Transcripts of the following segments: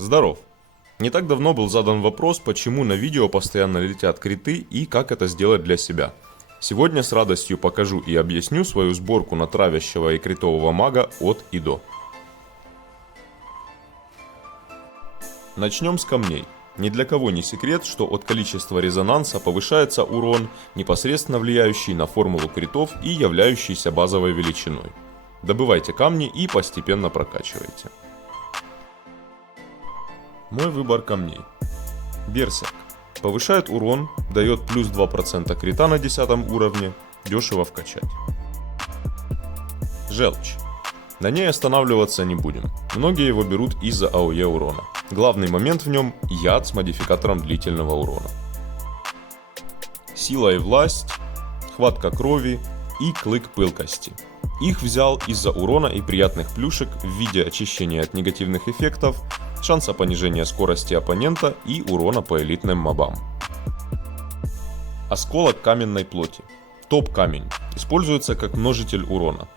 Здоров! Не так давно был задан вопрос, почему на видео постоянно летят криты и как это сделать для себя. Сегодня с радостью покажу и объясню свою сборку на травящего и критового мага от и до. Начнем с камней. Ни для кого не секрет, что от количества резонанса повышается урон, непосредственно влияющий на формулу критов и являющийся базовой величиной. Добывайте камни и постепенно прокачивайте. Мой выбор камней. Берсерк. Повышает урон, дает плюс 2% крита на 10 уровне, дешево вкачать. Желчь. На ней останавливаться не будем. Многие его берут из-за АОЕ урона. Главный момент в нем – яд с модификатором длительного урона. Сила и власть, хватка крови и клык пылкости. Их взял из-за урона и приятных плюшек в виде очищения от негативных эффектов, шанса понижения скорости оппонента и урона по элитным мобам. Осколок каменной плоти. Топ-камень. Используется как множитель урона.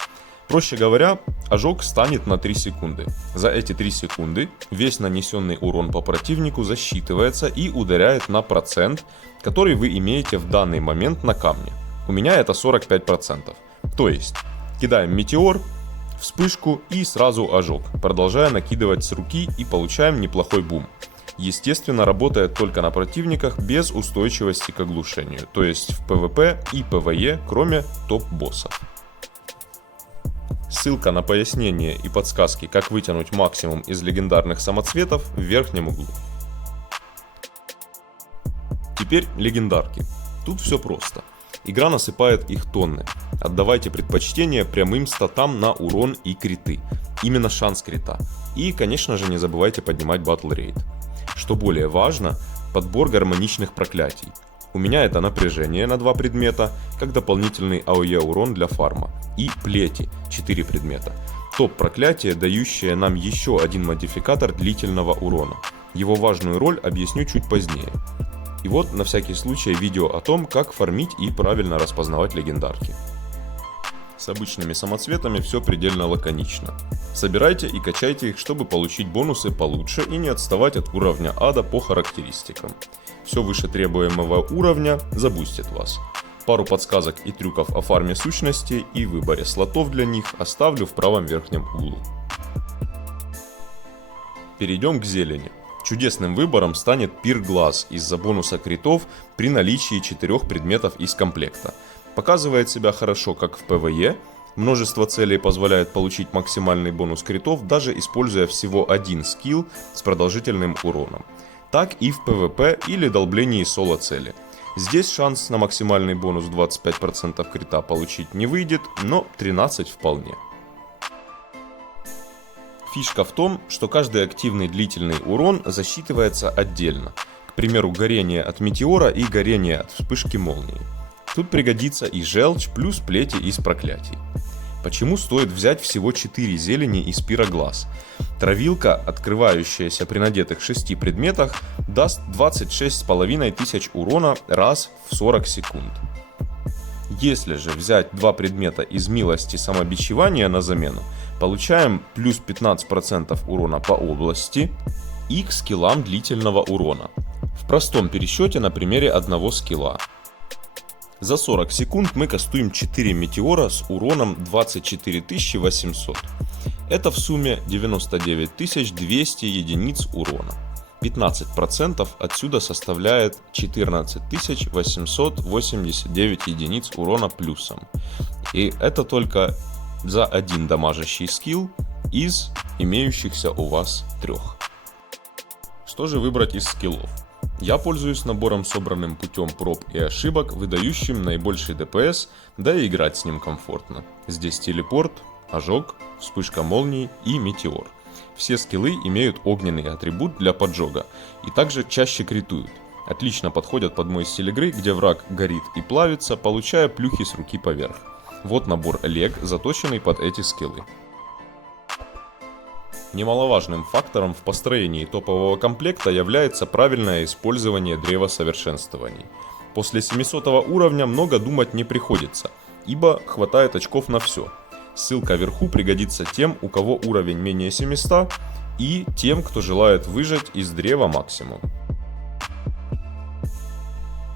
Проще говоря, ожог станет на 3 секунды. За эти 3 секунды весь нанесенный урон по противнику засчитывается и ударяет на процент, который вы имеете в данный момент на камне. У меня это 45%. То есть, кидаем метеор, вспышку и сразу ожог, продолжая накидывать с руки и получаем неплохой бум. Естественно, работает только на противниках без устойчивости к оглушению, то есть в PvP и PvE, кроме топ-боссов. Ссылка на пояснение и подсказки, как вытянуть максимум из легендарных самоцветов, в верхнем углу. Теперь легендарки. Тут все просто. Игра насыпает их тонны. Отдавайте предпочтение прямым статам на урон и криты. Именно шанс крита. И, конечно же, не забывайте поднимать батл рейд. Что более важно, подбор гармоничных проклятий. У меня это напряжение на 2 предмета, как дополнительный АОЕ урон для фарма. И плети, 4 предмета. Топ проклятие, дающее нам еще один модификатор длительного урона. Его важную роль объясню чуть позднее. И вот на всякий случай видео о том, как фармить и правильно распознавать легендарки. С обычными самоцветами все предельно лаконично. Собирайте и качайте их, чтобы получить бонусы получше и не отставать от уровня ада по характеристикам. Все выше требуемого уровня забустит вас. Пару подсказок и трюков о фарме сущностей и выборе слотов для них оставлю в правом верхнем углу. Перейдем к зелени. Чудесным выбором станет Пир Глаз из-за бонуса критов при наличии 4 предметов из комплекта. Показывает себя хорошо как в PvE, множество целей позволяет получить максимальный бонус критов, даже используя всего один скилл с продолжительным уроном, так и в PvP или долблении соло цели. Здесь шанс на максимальный бонус 25% крита получить не выйдет, но 13% вполне. Фишка в том, что каждый активный длительный урон засчитывается отдельно. К примеру, горение от метеора и горение от вспышки молнии. Тут пригодится и желчь плюс плети из проклятий. Почему стоит взять всего 4 зелени из Пира Глаз? Травилка, открывающаяся при надетых 6 предметах, даст 26,5 урона раз в 40 секунд. Если же взять 2 предмета из милости самобичевания на замену, получаем плюс 15% урона по области и к скиллам длительного урона. В простом пересчете на примере одного скилла. За 40 секунд мы кастуем 4 метеора с уроном 24 800. Это в сумме 99 200 единиц урона. 15% отсюда составляет 14 889 единиц урона плюсом. И это только за один дамажащий скилл из имеющихся у вас 3. Что же выбрать из скиллов? Я пользуюсь набором, собранным путем проб и ошибок, выдающим наибольший ДПС, да и играть с ним комфортно. Здесь телепорт, ожог, вспышка молнии и метеор. Все скиллы имеют огненный атрибут для поджога и также чаще критуют. Отлично подходят под мой стиль игры, где враг горит и плавится, получая плюхи с руки поверх. Вот набор лег, заточенный под эти скиллы. Немаловажным фактором в построении топового комплекта является правильное использование древа совершенствований. После 700 уровня много думать не приходится, ибо хватает очков на все. Ссылка вверху пригодится тем, у кого уровень менее 700, и тем, кто желает выжать из древа максимум.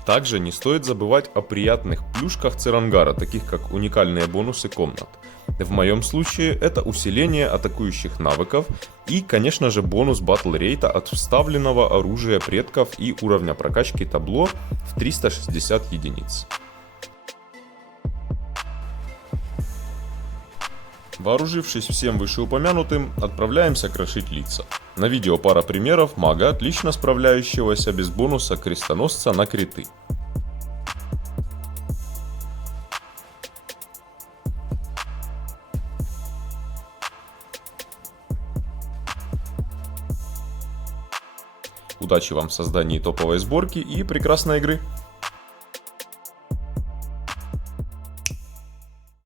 Также не стоит забывать о приятных плюшках Церангара, таких как уникальные бонусы комнат. В моем случае это усиление атакующих навыков и, конечно же, бонус батл рейта от вставленного оружия предков и уровня прокачки табло в 360 единиц. Вооружившись всем вышеупомянутым, отправляемся крошить лица. На видео пара примеров мага, отлично справляющегося без бонуса крестоносца на криты. Удачи вам в создании топовой сборки и прекрасной игры!